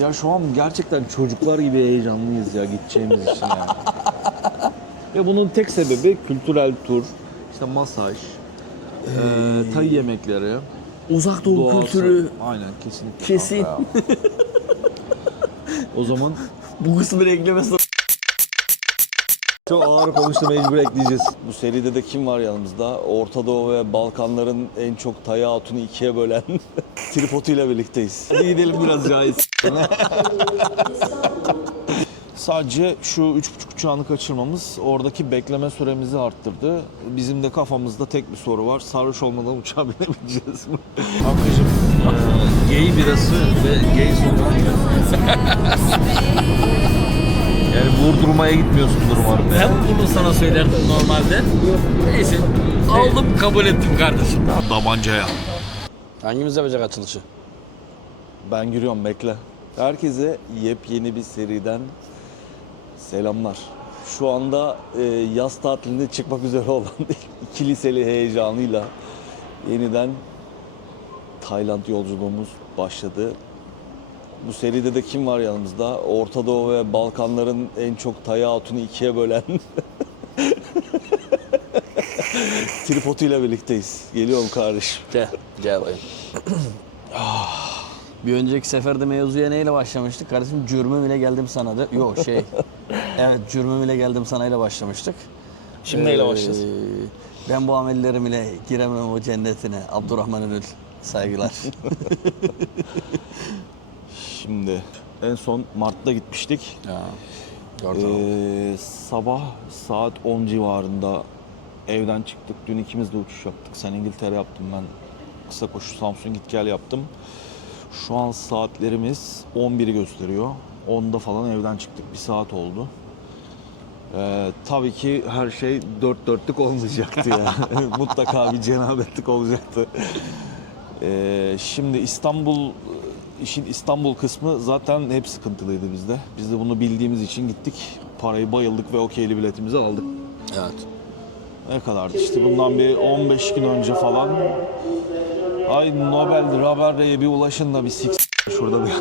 Ya şu an gerçekten çocuklar gibi heyecanlıyız ya gideceğimiz için yani. Ve bunun tek sebebi kültürel tur, işte masaj, Tay yemekleri, Uzak Doğu doğası. kültürü Aynen kesinlikle. kesin. kanka ya. O zaman Bu kısmı eklemesi. çok ağır konuştu, mecbur ekleyeceğiz. Bu seride de kim var yanımızda? Orta Doğu ve Balkanların en çok Tay Hatun'u ikiye bölen tripoduyla birlikteyiz. Hadi gidelim biraz cahil. Sadece şu 3,5 uçağını kaçırmamız oradaki bekleme süremizi arttırdı. Bizim de kafamızda tek bir soru var. Sarhoş olmadan uçağa binebileceğiz mi? Kankacığım, gay birası ve gay soda. Yani vurdurmaya gitmiyorsundur umarım. Ben bunu sana söylerdim normalde. Neyse. Aldım kabul ettim kardeşim. Tabancaya. Hangimiz yapacak açılışı? Ben giriyorum, bekle. Herkese yepyeni bir seriden selamlar. Şu anda yaz tatilinde çıkmak üzere olan iki liseli heyecanıyla yeniden Tayland yolculuğumuz başladı. Bu seride de kim var yanımızda? Orta Doğu ve Balkanların en çok Tay Hatun'u ikiye bölen tripoduyla birlikteyiz. Geliyorum kardeşim. Gel bayım. Bir önceki seferde mevzuya neyle başlamıştık? Kardeşim cürmüm ile geldim sana da. Yok evet cürmüm ile geldim sana ile başlamıştık. Şimdi neyle başlayacağız? Ben bu amellerim ile giremem o cennetine. Abdurrahman Ünül. Saygılar. Şimdi en son Mart'ta gitmiştik. Ya, Sabah saat 10 civarında evden çıktık. Dün ikimiz de uçuş yaptık. Sen İngiltere yaptın, ben kısa koşu Samsun git gel yaptım. Şu an saatlerimiz 11'i gösteriyor. 10'da falan evden çıktık. Bir saat oldu. Tabii ki her şey dört dörtlük olmayacaktı ya. Mutlaka bir cenabetlik olacaktı. Şimdi işin İstanbul kısmı zaten hep sıkıntılıydı bizde. Biz de bunu bildiğimiz için gittik. Parayı bayıldık ve okeyli biletimizi aldık. evet. Ne kadardı işte bundan bir 15 gün önce falan. Ay Nobel'dir haberle bir ulaşın da bir şurada bir.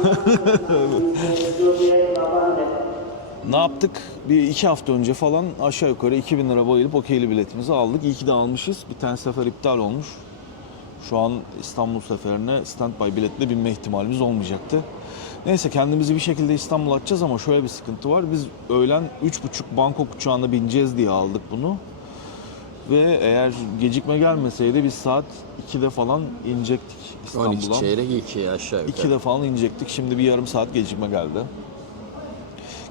Ne yaptık? Bir 2 hafta önce falan aşağı yukarı 2.000 lira bayılıp okeyli biletimizi aldık. İyi ki de almışız. Bir tane sefer iptal olmuş. Şu an İstanbul seferine standby biletle binme ihtimalimiz olmayacaktı. Neyse kendimizi bir şekilde İstanbul'a atacağız ama şöyle bir sıkıntı var. Biz öğlen 3.30 Bangkok uçağına bineceğiz diye aldık bunu. Ve eğer gecikme gelmeseydi biz saat 2'de falan inecektik 12 İstanbul'a. çeyrek 2 aşağı yukarı. 2'de falan inecektik. Şimdi bir yarım saat gecikme geldi.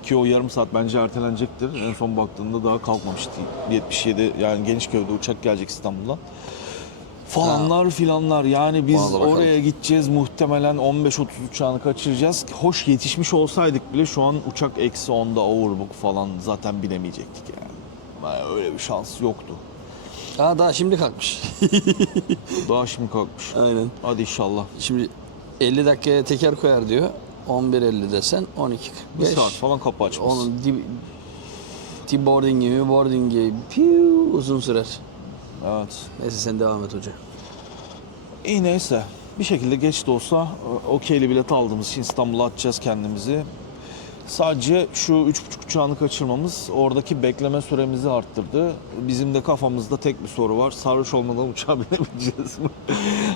Ki o yarım saat bence ertelenecektir. En son baktığımda daha kalkmamıştı. 77 yani Genişköy'de uçak gelecek İstanbul'dan. Falanlar filanlar yani biz oraya gideceğiz muhtemelen 15-30 uçağını kaçıracağız. Hoş yetişmiş olsaydık bile şu an uçak eksi 10'da overbook falan zaten binemeyecektik yani öyle bir şans yoktu. Daha şimdi kalkmış. Daha şimdi kalkmış. Aynen. Hadi inşallah. Şimdi 50 dakikaya teker koyar diyor. 11.50 desen 12.45. Bir saat falan kapı açmaz. Onun boarding'i boarding'i piu uzun sürer. Evet. Neyse sen devam et hoca. İyi neyse. Bir şekilde geç de olsa okeyli bilet aldığımız için İstanbul'a atacağız kendimizi. Sadece şu 3,5 uçağını kaçırmamız oradaki bekleme süremizi arttırdı. Bizim de kafamızda tek bir soru var. Sarhoş olmadan uçağa binebileceğiz mi?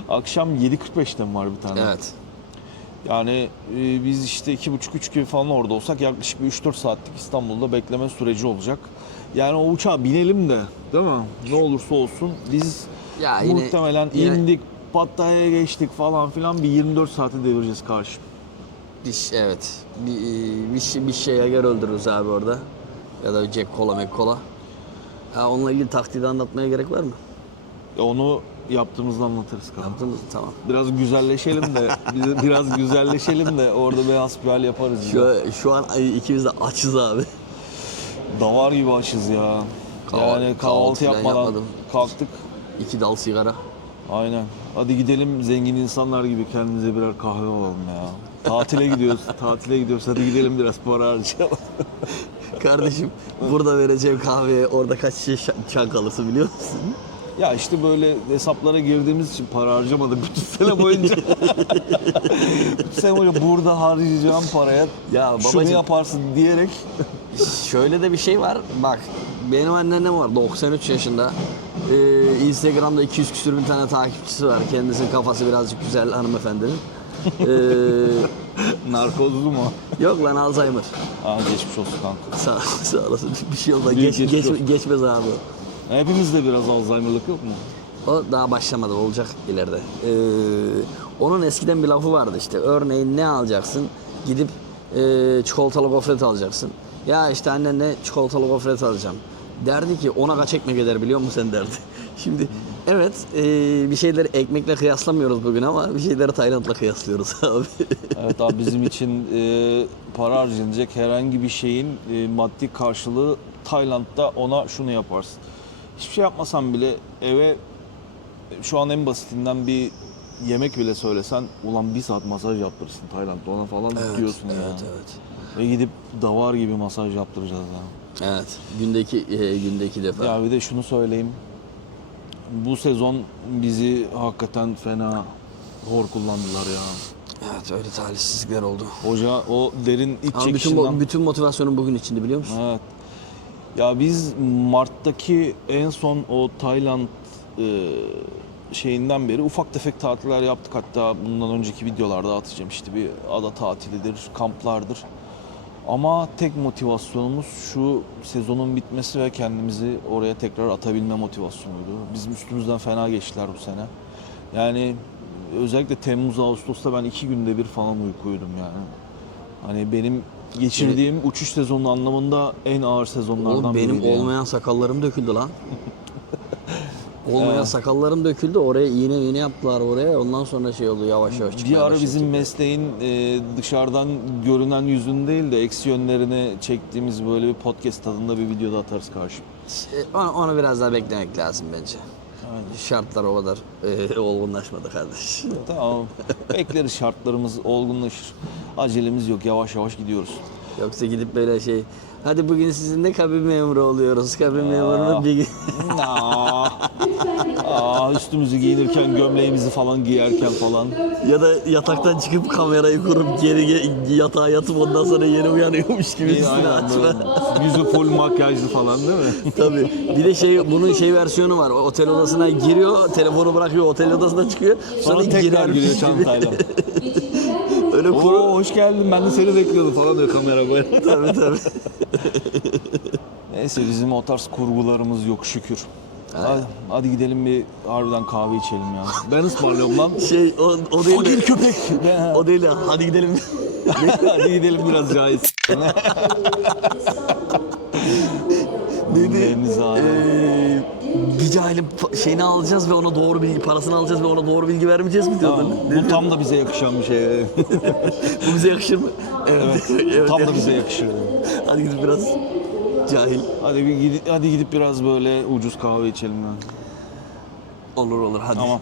Akşam 7.45'te mi var bir tane? Evet. Yani biz işte 2,5-3 gibi falan orada olsak yaklaşık bir 3-4 saatlik İstanbul'da bekleme süreci olacak. Yani o uçağa binelim de değil mi? Ne olursa olsun biz Ya muhtemelen indik, Pattaya'ya geçtik falan filan bir 24 saate devireceğiz karşı. Evet. Bir şey agar öldürürüz abi orada. Ya da Jack Cola, Mac Cola. Onunla ilgili taktiği anlatmaya gerek var mı? Onu yaptığımızda anlatırız kanka. Yaptınız tamam. Biraz güzelleşelim de, biraz güzelleşelim de orada bir hasbihal yaparız. Şu an ikimiz de açız abi. Davar gibi açız ya. Yani kahvaltı yapmadan kalktık. 2 dal sigara. Aynen. Hadi gidelim zengin insanlar gibi kendimize birer kahve alalım ya. Tatile gidiyoruz. Hadi gidelim biraz para harcayalım. Kardeşim burada vereceğim kahveye orada kaç şişe çan kalırsın biliyor musun? Ya işte böyle hesaplara girdiğimiz için para harcamadık bütün sene boyunca. Bütün sene boyunca burada harcayacağım paraya Ya şunu babacım, yaparsın diyerek. şöyle de bir şey var. Bak benim anneannem var 93 yaşında. Instagram'da 200 küsür bin tane takipçisi var. Kendisinin kafası birazcık güzel hanımefendinin. Narkozlu mu? Yok lan Alzheimer. Aa, geçmiş olsun kanka. Sağ olasın. Bir şey olmaz. Büyük geçmiş olsun. Geçmez abi. Hepimizde biraz Alzheimer'lık yok mu? O daha başlamadı, olacak ileride. Onun eskiden bir lafı vardı işte. Örneğin ne alacaksın? Gidip çikolatalı gofret alacaksın. Ya işte annenle çikolatalı gofret alacağım. Derdi ki ona kaç ekmek eder biliyor musun sen derdi. Şimdi evet bir şeyleri ekmekle kıyaslamıyoruz bugün ama bir şeyleri Tayland'la kıyaslıyoruz abi. Evet abi, bizim için para harcanacak herhangi bir şeyin maddi karşılığı Tayland'da ona şunu yaparsın. Hiçbir şey yapmasan bile eve şu an en basitinden bir yemek bile söylesen ulan bir saat masaj yaptırırsın Tayland'da ona falan diyorsun ya. Evet. Ve gidip davar gibi masaj yaptıracağız ya. Evet. Günde iki defa. Ya bir de şunu söyleyeyim. Bu sezon bizi hakikaten fena hor kullandılar ya. Evet, öyle talihsizlikler oldu. Hoca o derin iç Ama çekişinden... bütün motivasyonum bugün içindi biliyor musun? Evet. Ya biz Mart'taki en son o Tayland şeyinden beri ufak tefek tatiller yaptık. Hatta bundan önceki videolarda atacağım. İşte bir ada tatilidir, kamplardır. Ama tek motivasyonumuz şu sezonun bitmesi ve kendimizi oraya tekrar atabilme motivasyonuydu. Bizim üstümüzden fena geçtiler bu sene. Yani özellikle Temmuz, Ağustos'ta ben 2 günde bir falan uykuydum yani. Hani benim geçirdiğim uçuş sezonu anlamında en ağır sezonlardan Oğlum biriydi. benim olmayan sakallarım döküldü lan. Olmayan sakallarım döküldü. Oraya iğne yaptılar oraya. Ondan sonra şey oldu, yavaş yavaş çıkmaya Bir ara başladı. bizim mesleğin dışarıdan görünen yüzünü değil de eksi yönlerini çektiğimiz böyle bir podcast tadında bir videoda atarız karşı. Onu biraz daha beklemek lazım bence. Aynen. Şartlar o kadar olgunlaşmadı kardeş. Tamam. Bekleriz, şartlarımız olgunlaşır. Acelemiz yok, yavaş yavaş gidiyoruz. Yoksa gidip böyle şey, hadi bugün sizinle kabin memuru oluyoruz. Kabin memurunu bir gün... Üstümüzü giyinirken gömleğimizi falan giyerken falan. Ya da yataktan çıkıp kamerayı kurup geri yatağa yatıp ondan sonra yeni uyanıyormuş gibi üstüne Aynen, açma. böyle yüzü full makyajlı falan değil mi? Tabii. Bir de bunun versiyonu var. Otel odasına giriyor, telefonu bırakıyor, otel odasına çıkıyor. Sonra tekrar girermiş giriyor gibi. çantayla. Öyle Oo, hoş geldin, ben de seni bekliyordum falan diyor kamera böyle. Tabii. Neyse, bizim o tarz kurgularımız yok şükür. Hadi gidelim bir harbiden kahve içelim ya. Ben ısmarlıyorum lan. O değil Fakir de, köpek. o değil de, hadi gidelim. Hadi gidelim biraz caiz. Neydi? Deniz abi. Bir cahilin şeyini alacağız ve ona doğru bilgi, parasını alacağız ve ona doğru bilgi vermeyeceğiz mi diyordun? Bu tam da bize yakışan bir şey. Bu bize yakışır mı? Evet. Tam da bize yakışır. Hadi gidip biraz cahil. Hadi gidip biraz böyle ucuz kahve içelim ya. Olur hadi. Tamam.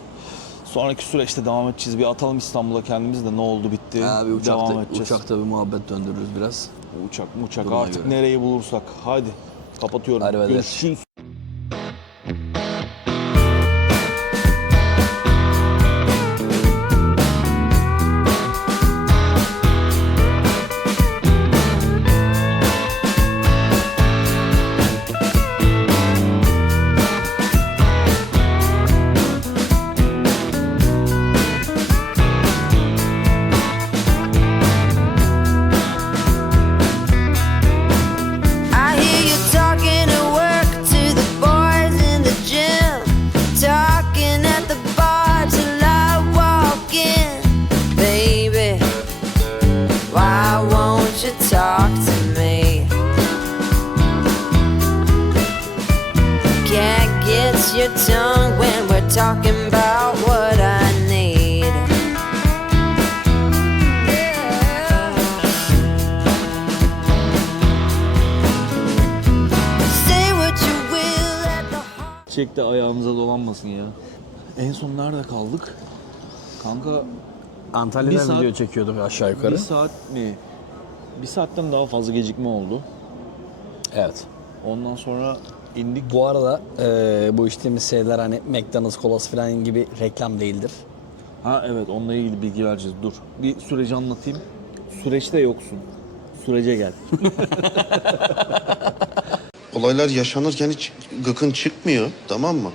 Sonraki süreçte devam edeceğiz. Bir atalım İstanbul'a kendimiz de ne oldu bitti. Abi devam edeceğiz. uçakta bir muhabbet döndürürüz biraz. Uçak Duruma artık göre. nereyi bulursak. Hadi. Kapatıyorum. Hadi. Görüşürüz. I hear you talking at work to the boys in the gym, talking at the bar till I walk in. Baby, why won't you talk to me? Can't get your tongue when we're talking about what I need. Say what you will at the Çek de ayağımıza dolanmasın ya. En son nerede kaldık? Kanka Antalya'dan Bir saat- video çekiyorduk aşağı yukarı. bir saat mi? Bir saatten daha fazla gecikme oldu. Evet. Ondan sonra İndik. Bu arada bu içtiğimiz şeyler hani McDonald's kolası falan gibi reklam değildir. Ha evet, onunla ilgili bilgi vereceğiz. Dur. Bir süreci anlatayım. Süreçte yoksun. Sürece gel. Olaylar yaşanırken hiç gıkın çıkmıyor, tamam mı?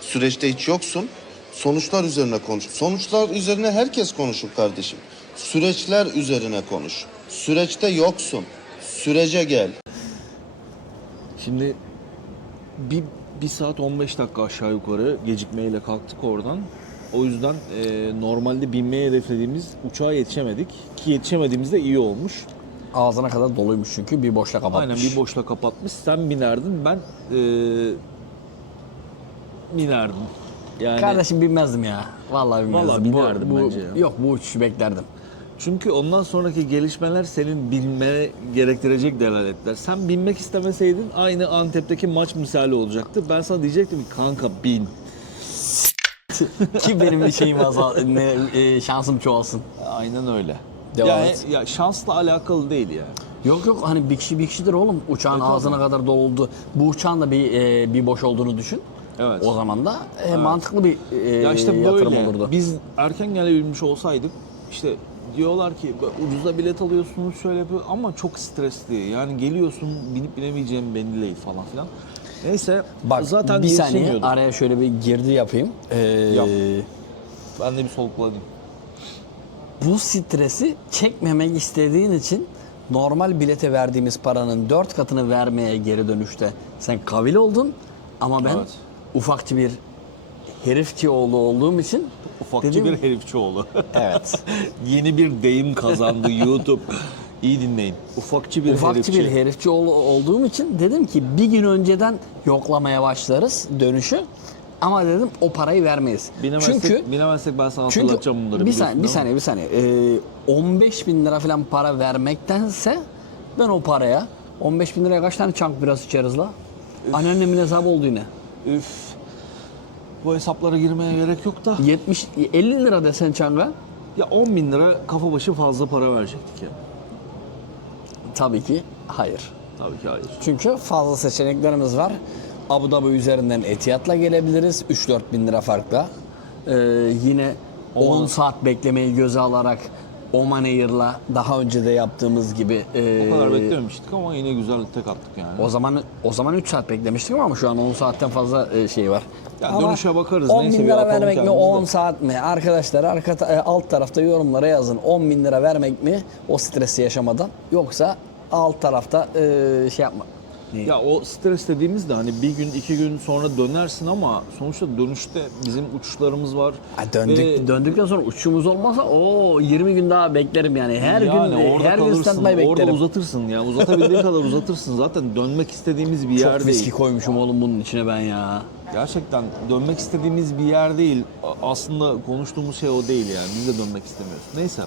Süreçte hiç yoksun. Sonuçlar üzerine konuş. Sonuçlar üzerine herkes konuşur kardeşim. Süreçler üzerine konuş. Süreçte yoksun. Sürece gel. Şimdi bir saat 15 dakika aşağı yukarı gecikmeyle kalktık oradan. O yüzden normalde binmeye hedeflediğimiz uçağa yetişemedik. Ki yetişemediğimizde iyi olmuş. Ağzına kadar doluymuş çünkü bir boşla kapatmış. Aynen, bir boşla kapatmış. Sen binerdin, ben binerdim. Yani Kardeşim binmezdim ya. Vallahi binmezdim. Vallahi binerdim bence ya. Yok, bu uçuşu beklerdim. çünkü ondan sonraki gelişmeler senin binmeye gerektirecek delaletler. Sen binmek istemeseydin aynı Antep'teki maç misali olacaktı. Ben sana diyecektim ki kanka bin. Ki benim bir şeyim şansım çoğalsın. Aynen öyle. Devam Yani, et. ya şansla alakalı değil yani. Yok hani bir kişidir oğlum. Uçağın ağzına kadar doldu. Bu uçağın da bir boş olduğunu düşün. Evet. O zaman da mantıklı bir Ya işte yatırım böyle. olurdu. Biz erken gelebilmiş olsaydık işte diyorlar ki ucuza bilet alıyorsunuz şöyle yapıyor ama çok stresli. Yani geliyorsun binip binemeyeceğin belli değil falan filan. Neyse Bak zaten bir saniye yetişemiyorduk. araya şöyle bir girdi yapayım. Yap. Ben de bir soluklanayım. Bu stresi çekmemek istediğin için normal bilete verdiğimiz paranın 4 katını vermeye geri dönüşte sen kabil oldun. Ama ben Evet. ufakçı bir herifçi oğlu olduğum için Ufakçı dedim- bir herifçioğlu. Evet. Yeni bir deyim kazandı YouTube. İyi dinleyin. Ufakçı bir Ufakçı herifçi. bir herifçi olduğum için dedim ki bir gün önceden yoklamaya başlarız dönüşü. Ama dedim o parayı vermeyiz. Binemezsek ben sana hatırlatacağım bunları. bir biliyorsun saniye, değil bir mi? saniye. 15 bin lira falan para vermektense ben o paraya 15 bin liraya kaç tane çank biraz içeriz la? Anneannemin hesabı oldu yine. Üf. Bu hesaplara girmeye gerek yok da. 50 lira desen çanga. Ya 10 bin lira kafa başı fazla para verecektik ya. Tabii ki hayır. Tabii ki hayır. Çünkü fazla seçeneklerimiz var. Abu Dhabi üzerinden Etihad'la gelebiliriz. 3-4 bin lira farkla. Yine 10 saat beklemeyi göze alarak Oman Air'la daha önce de yaptığımız gibi O kadar beklememiştik ama yine güzel tek attık yani. o zaman 3 saat beklemiştik ama şu an 10 saatten fazla şey var. Ya Ama dönüşe bakarız. 10 Neyse, bin bir lira atalım vermek mi, kendimizi de. 10 saat mi? Arkadaşlar alt tarafta yorumlara yazın. 10 bin lira vermek mi o stresi yaşamadan? Yoksa alt tarafta şey yapma. Ya o stres dediğimiz de hani bir gün iki gün sonra dönersin ama sonuçta dönüşte bizim uçuşlarımız var. Döndükten sonra uçuşumuz olmazsa 20 gün daha beklerim yani. Her yani gün orada her gün kalırsın, standby orada beklerim. uzatırsın ya. Uzatabildiğin kadar uzatırsın. Zaten dönmek istediğimiz bir yer Çok viski değil. koymuşum oğlum bunun içine ben ya. Gerçekten dönmek istediğimiz bir yer değil. Aslında konuştuğumuz şey o değil yani. Biz de dönmek istemiyoruz. Neyse.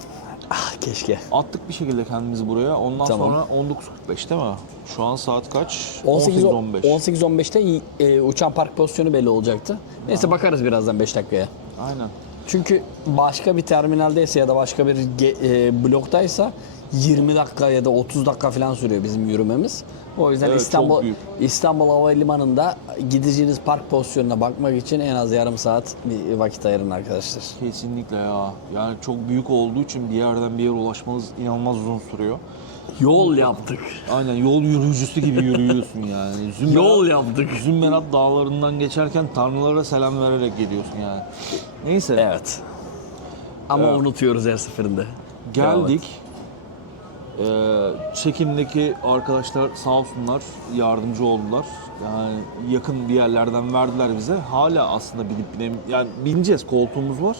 Ah keşke. Attık bir şekilde kendimizi buraya. Ondan Tamam. sonra 19.45 değil mi? Şu an saat kaç? 18.15'te 18.15. uçan park pozisyonu belli olacaktı. Neyse bakarız birazdan 5 dakikaya. Aynen. Çünkü başka bir terminaldeyse ya da başka bir bloktaysa 20 dakika ya da 30 dakika falan sürüyor bizim yürümemiz. O yüzden Evet, çok büyük. İstanbul Havalimanı'nda gideceğiniz park pozisyonuna bakmak için en az yarım saat bir vakit ayırın arkadaşlar. Kesinlikle ya. Yani çok büyük olduğu için bir yerden bir yere ulaşmanız inanılmaz uzun sürüyor. Yol yaptık. Aynen, yol yürüyücüsü gibi yürüyorsun yani. Yol yaptık. Zümberat dağlarından geçerken tanrılara selam vererek gidiyorsun yani. Neyse. Evet. Ama unutuyoruz her seferinde. Geldik. Çekimdeki arkadaşlar sağ olsunlar yardımcı oldular. Yani yakın bir yerlerden verdiler bize. Hala aslında yani bineceğiz, koltuğumuz var.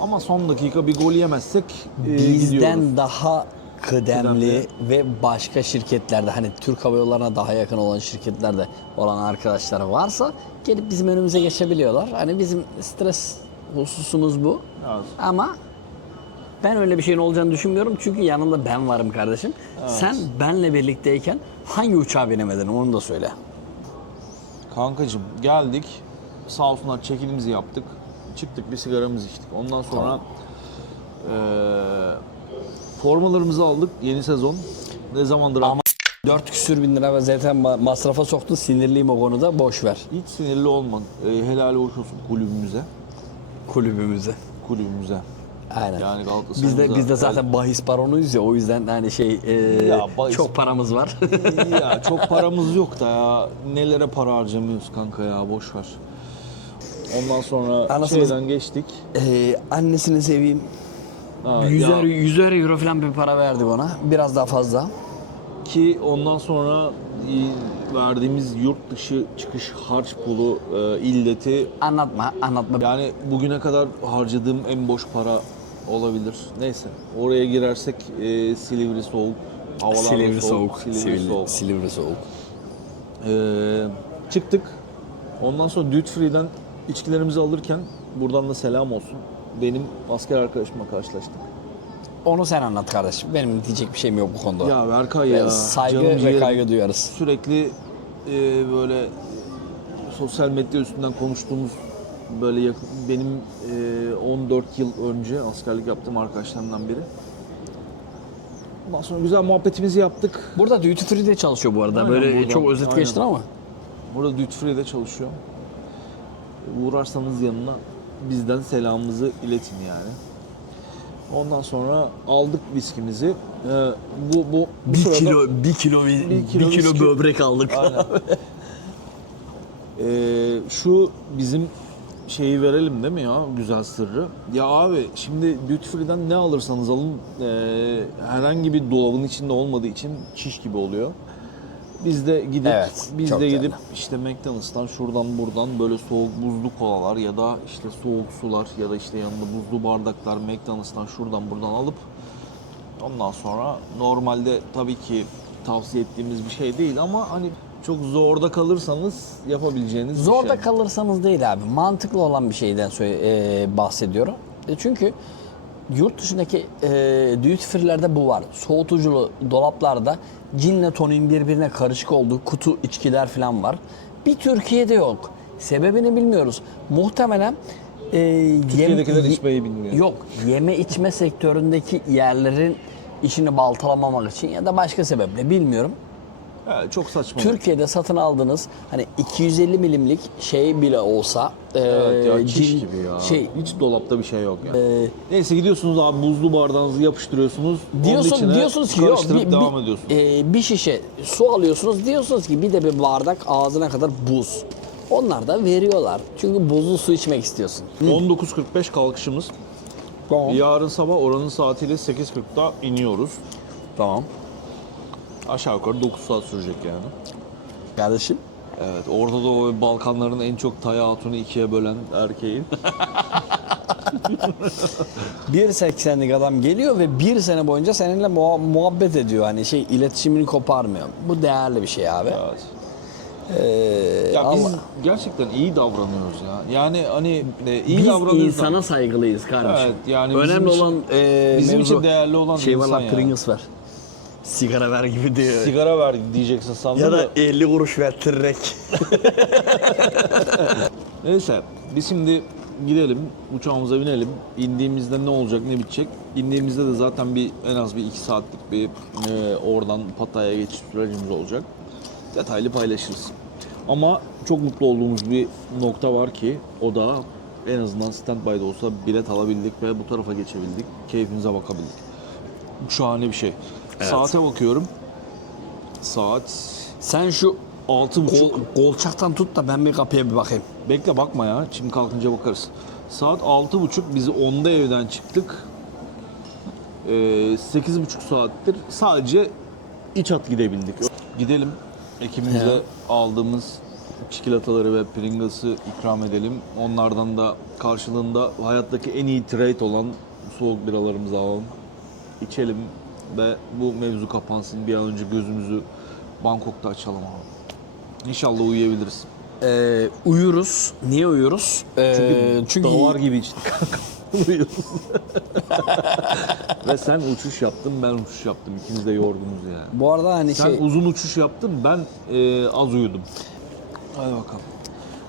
Ama son dakika bir gol yemezsek gidiyoruz. Bizden daha kıdemli ve başka şirketlerde hani Türk Hava Yolları'na daha yakın olan şirketlerde olan arkadaşlar varsa gelip bizim önümüze geçebiliyorlar. Hani bizim stres hususumuz bu. Evet. Ama ben öyle bir şeyin olacağını düşünmüyorum çünkü yanında ben varım kardeşim. Sen benle birlikteyken hangi uçağa binemedin onu da söyle. Kankacığım geldik. Sağ olsunlar çekimimizi yaptık. Çıktık, bir sigaramızı içtik. Ondan sonra formalarımızı aldık. Yeni sezon. Ne zamandır 4 küsür bin lira ve zaten masrafa soktu. Sinirliyim o konuda. Boş ver Hiç sinirli olman. Helal hoş olsun kulübümüze. kulübümüze. Kulübümüze. Aynen. Yani Galatasaray'ımıza... Biz de zaten bahis baronuyuz ya, o yüzden hani Ya bahis- çok paramız var. Ya çok paramız yok da ya. Nelere para harcamıyoruz kanka ya, boş ver. Ondan sonra Anasını- şeyden geçtik. Annesini seveyim. Ha, 100'er euro falan bir para verdik ona. Biraz daha fazla. Ki ondan sonra verdiğimiz yurt dışı çıkış harç pulu illeti, Anlatma. yani bugüne kadar harcadığım en boş para olabilir. Neyse, oraya girersek Silivri soğuk, havalar da Silivri soğuk. Silivri soğuk. Silivri soğuk. Çıktık. Ondan sonra Duty Free'den içkilerimizi alırken buradan da selam olsun. Benim asker arkadaşımla karşılaştık. Onu sen anlat kardeşim. Benim diyecek bir şeyim yok bu konuda. Ya Berkay Ve ya. saygı canım ve ciğerim. kaygı duyarız. Sürekli böyle sosyal medya üstünden konuştuğumuz böyle benim 14 yıl önce askerlik yaptığım arkadaşlarımdan biri. Ondan sonra güzel muhabbetimizi yaptık. Burada Duty Free'de çalışıyor bu arada. Aynen, Böyle burada. çok özet Aynen. geçtin ama. Burada Duty Free'de çalışıyor. Uğrarsanız yanına bizden selamımızı iletin yani. Ondan sonra aldık viskimizi. Bu sırada... bir kilo viski- böbrek aldık. Aynen. Şu bizim şeyi verelim değil mi ya, güzel sırrı? Ya abi şimdi Duty Free'den ne alırsanız alın herhangi bir dolabın içinde olmadığı için çiş gibi oluyor. Biz de gidip Evet, çok değerli. işte McDonald's'tan şuradan buradan böyle soğuk buzlu kolalar ya da işte soğuk sular ya da işte yanında buzlu bardaklar McDonald's'tan şuradan buradan alıp ondan sonra normalde tabii ki tavsiye ettiğimiz bir şey değil ama hani çok zorda kalırsanız yapabileceğiniz bir Zorda şey. kalırsanız değil abi. Mantıklı olan bir şeyden bahsediyorum. Çünkü yurt dışındaki duty free'lerde bu var. Soğutuculu dolaplarda cinle tonin birbirine karışık olduğu kutu içkiler falan var. Bir Türkiye'de yok. Sebebini bilmiyoruz. Muhtemelen Türkiye'dekiler içmeyi bilmiyor. Yok. Yeme içme sektöründeki yerlerin işini baltalamamak için ya da başka sebeple bilmiyorum. Evet, çok saçma. Türkiye'de satın aldığınız hani 250 milimlik şey bile olsa Evet ya, çiş cin- gibi ya. şey Hiç dolapta bir şey yok ya. Neyse gidiyorsunuz abi, buzlu bardağınızı yapıştırıyorsunuz. Onun içine diyorsunuz ki yok karıştırıp devam ediyorsunuz. bir şişe su alıyorsunuz, diyorsunuz ki bir de bir bardak ağzına kadar buz. Onlar da veriyorlar. Çünkü buzlu su içmek istiyorsun. 19.45 kalkışımız. Tamam. Yarın sabah oranın saatiyle 8.40'da iniyoruz. Tamam. Aşağı yukarı 9 saat sürecek yani. Kardeşim. Evet, orada da o Balkanların en çok Taya Hatun'u ikiye bölen erkeği. 1.80'lik adam geliyor ve bir sene boyunca seninle muhabbet ediyor. Hani iletişimini koparmıyor. Bu değerli bir şey abi. Evet. Ya biz gerçekten iyi davranıyoruz ya. Yani hani iyi Biz davranıyoruz. insana saygılıyız kardeşim. Evet, yani önemli bizim olan bizim mevzu. için değerli olan şey var insan lan, yani. Pringles ver. Sigara ver gibi diyor. Sigara ver diyeceksin sandım Ya da. da 50 kuruş ver tırrek. Neyse biz şimdi gidelim, uçağımıza binelim. İndiğimizde ne olacak, ne bitecek? İndiğimizde de zaten en az bir 2 saatlik bir oradan Pattaya'ya geçiş sürecimiz olacak. Detaylı paylaşırız. Ama çok mutlu olduğumuz bir nokta var ki o da en azından standby'da olsa bilet alabildik ve bu tarafa geçebildik. Keyfimize bakabildik. Bu şahane bir şey. Evet. Saate bakıyorum. Saat Sen şu 6.30. kolçaktan tut da ben bir kapıya bir bakayım. Bekle, bakma ya. Şimdi kalkınca bakarız. Saat 6.30. Biz 10'da evden çıktık. 8.5 saattir sadece iç hat gidebildik. Gidelim. Ekibimize aldığımız çikolataları ve Pringles'ı ikram edelim. Onlardan da karşılığında hayattaki en iyi trade olan soğuk biralarımızı alalım. İçelim ve bu mevzu kapansın. Bir an önce gözümüzü Bangkok'ta açalım abi. İnşallah uyuyabiliriz. Uyuruz. Niye uyuruz? Çünkü davar gibi içtik kanka. Uyuyoruz. Ve sen uçuş yaptın, ben uçuş yaptım. İkimiz de yorgunuz yani. bu arada hani Sen uzun uçuş yaptın, ben az uyudum. Hadi bakalım.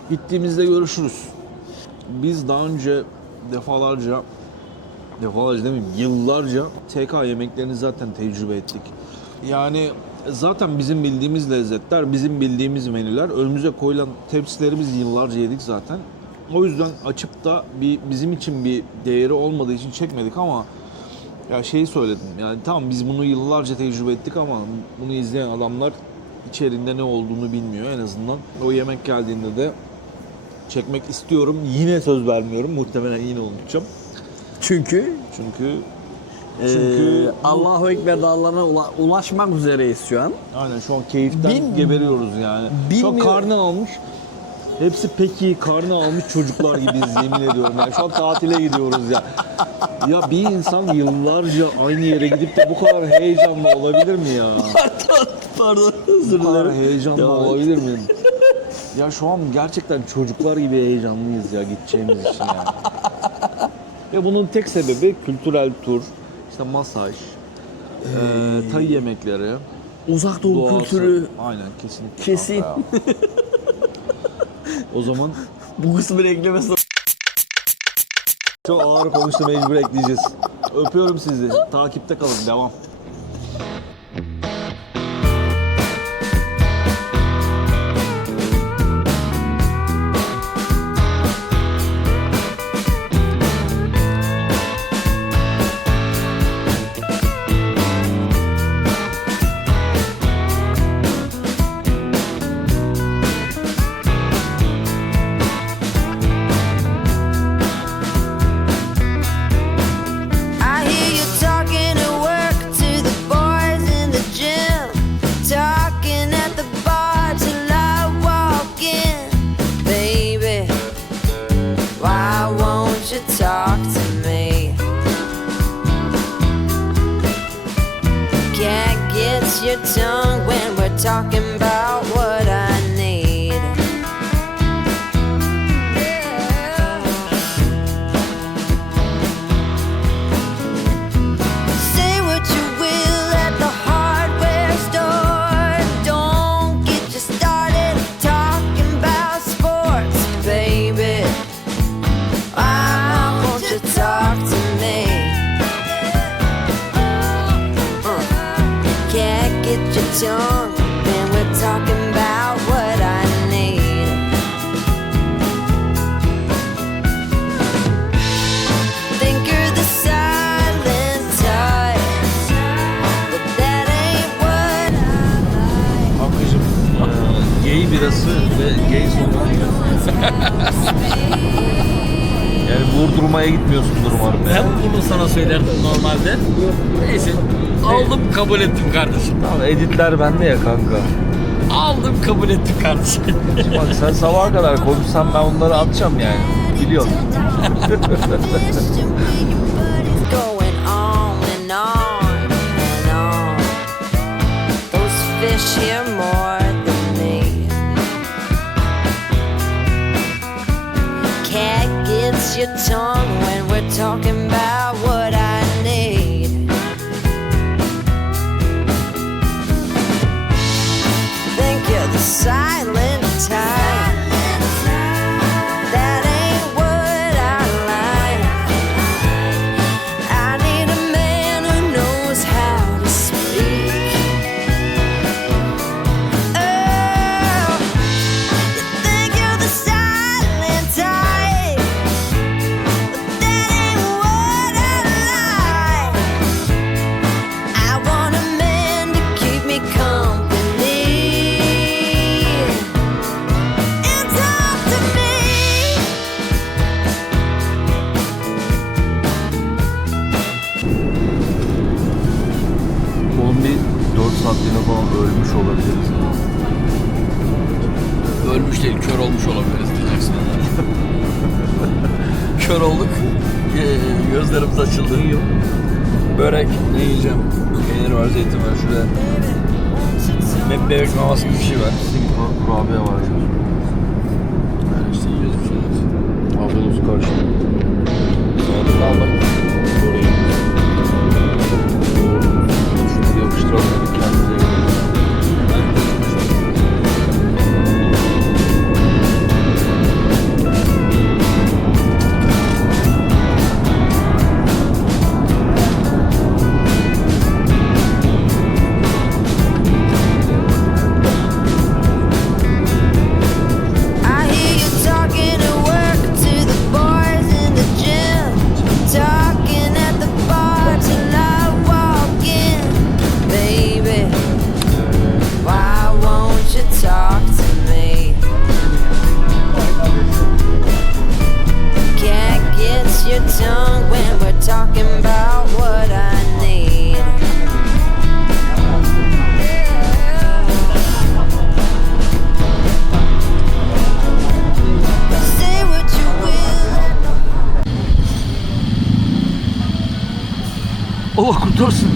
Gittiğimizde görüşürüz. Biz daha önce defalarca demeyeyim, yıllarca TK yemeklerini zaten tecrübe ettik. Yani zaten bizim bildiğimiz lezzetler, bizim bildiğimiz menüler, önümüze koyulan tepsilerimiz yıllarca yedik zaten. O yüzden açıp da bizim için bir değeri olmadığı için çekmedik ama ya şeyi söyledim. Yani tamam biz bunu yıllarca tecrübe ettik ama bunu izleyen adamlar içerinde ne olduğunu bilmiyor en azından. O yemek geldiğinde de çekmek istiyorum. Yine söz vermiyorum. Muhtemelen yine unutacağım. Çünkü Çünkü Allahu Ekber dağlarına ulaşmak üzereyiz şu an. aynen şu an keyiften geberiyoruz yani. Şu an Bilmiyorum. karnı almış. Hepsi peki karnı almış çocuklar gibiyiz yemin ediyorum. Yani şu an tatile gidiyoruz ya. Ya bir insan yıllarca aynı yere gidip de bu kadar heyecanlı olabilir mi ya? Pardon, özür Bu kadar dilerim. heyecanlı Devam et. olabilir mi? Ya şu an gerçekten çocuklar gibi heyecanlıyız ya gideceğimiz için yani. Ve bunun tek sebebi kültürel tur, işte masaj, Tay yemekleri, Uzak Doğu doğası. kültürü Aynen kesinlikle. kesin. kanka ya. O zaman Bu kısmını eklemesi çok ağır konuştu mecbur ekleyeceğiz. Öpüyorum sizi. Takipte kalın. Devam. I hear you talking at work to the boys in the gym, talking at the bar till I walk in. Baby, why won't you talk to me? Can't get your tongue when we're talking about what I need. Say what you will at the hardware store. Don't get you started talking about sports, baby. Why won't you talk to me? Can't get your tongue when we're talking about what I need. Think you're the silent type, but that ain't what I like. Kankacığım, gay birası ve gay sokağıyla. Yani vurdurmaya gitmiyorsundur umarım. Ben bunu sana söylerdim normalde. Neyse. Aldım kabul ettim kardeşim. Tamam, editler bende ya kanka. Aldım kabul ettim kardeşim. Bak sen sabaha kadar konuşsan ben onları atacağım yani. Biliyorum. Going on and on and on. Those fish here more than me. Cat gets your tongue when we're talking about what I need. Think you're the silent type. That ain't what I like. I need a man who knows how to speak. Oh, you think you're the silent type, but that ain't what I like. I want a man to keep me company and talk to me. Oğlum bir 4 saatliğine falan ölmüş olabiliriz. Ölmüş değil, kör olmuş olabiliriz diyeceksin. Kör olduk. Gözlerimiz açıldı. Börek ne yiyeceğim? Peynir var, zeytin var şurada. Ne bebek maması gibi bir şey var. Kurabiye var ya. Yani işte yiyoruz bir şeyler. Afiyet olsun kardeşim. Sonra da almak. Şunu yapıştıralım kendimize gelelim. Allah kurtarsın.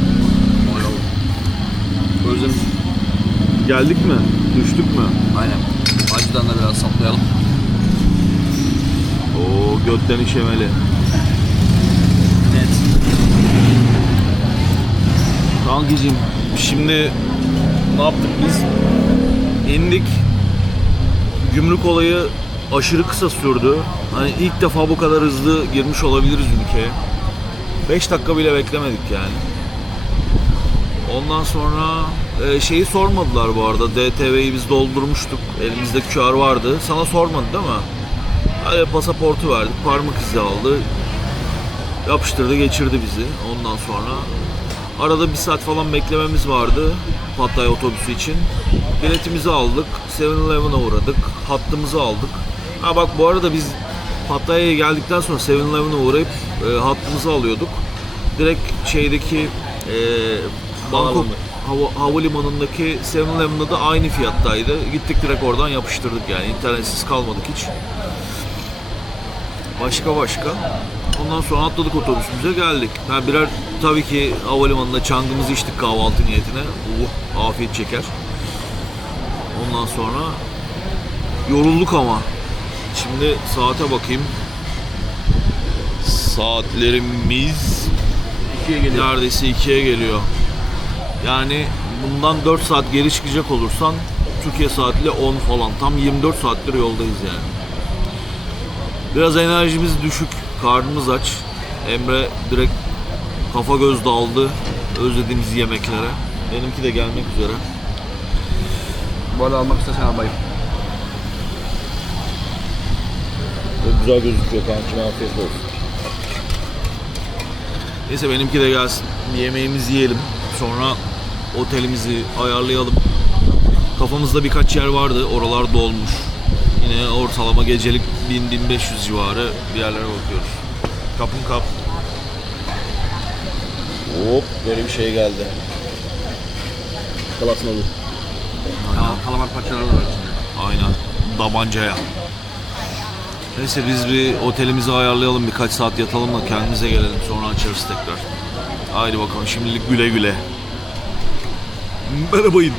Özledim. Geldik mi? Düştük mü? Aynen. Acıdan da biraz saplayalım. Oo, götten işemeli. Evet. Kankicim, şimdi ne yaptık biz? İndik. Gümrük olayı aşırı kısa sürdü. Hani ilk defa bu kadar hızlı girmiş olabiliriz ülkeye. 5 dakika bile beklemedik yani. Ondan sonra şeyi sormadılar bu arada. DTV'yi biz doldurmuştuk. Elimizde QR vardı. Sana sormadı değil mi? Hani pasaportu verdik. Parmak izi aldı. Yapıştırdı, geçirdi bizi. Ondan sonra arada 1 saat falan beklememiz vardı Pattaya otobüsü için. Biletimizi aldık. 7-Eleven'a uğradık. Hattımızı aldık. Ha bak, bu arada biz Pattaya'ya geldikten sonra 7-Eleven'a uğrayıp hattımızı alıyorduk. Direkt şeydeki Bangkok havalimanındaki 7-Eleven'da da aynı fiyattaydı. Gittik direkt oradan yapıştırdık yani. İnternetsiz kalmadık hiç. Başka. Ondan sonra atladık otobüsümüze, geldik. Yani birer tabii ki havalimanında çangımızı içtik kahvaltı niyetine. Afiyet çeker. Ondan sonra yorulduk ama. Şimdi saate bakayım. Saatlerimiz 2'ye geliyor. neredeyse 2'ye geliyor. Yani bundan 4 saat geri çıkacak olursan Türkiye saatiyle 10 falan. Tam 24 saattir yoldayız yani. Biraz enerjimiz düşük, karnımız aç. Emre direkt kafa göz daldı özlediğimiz yemeklere. Benimki de gelmek üzere. Bu arada almak istersen albayım. Çok güzel gözüküyor kankim, afiyet olsun. Neyse benimki de gelsin. Bir yemeğimizi yiyelim. Sonra otelimizi ayarlayalım. Kafamızda birkaç yer vardı. Oralar dolmuş. Yine ortalama gecelik 1000-1500 civarı bir yerlere bakıyoruz. Kapın kap. Hop, böyle bir şey geldi. Kalasın olur. Kalamar parçaları da var içinde. Aynen. Dabancaya. Neyse biz bir otelimizi ayarlayalım. Birkaç saat yatalım da kendimize gelelim. Sonra açarız tekrar. Haydi bakalım, şimdilik güle güle. Merhabayın.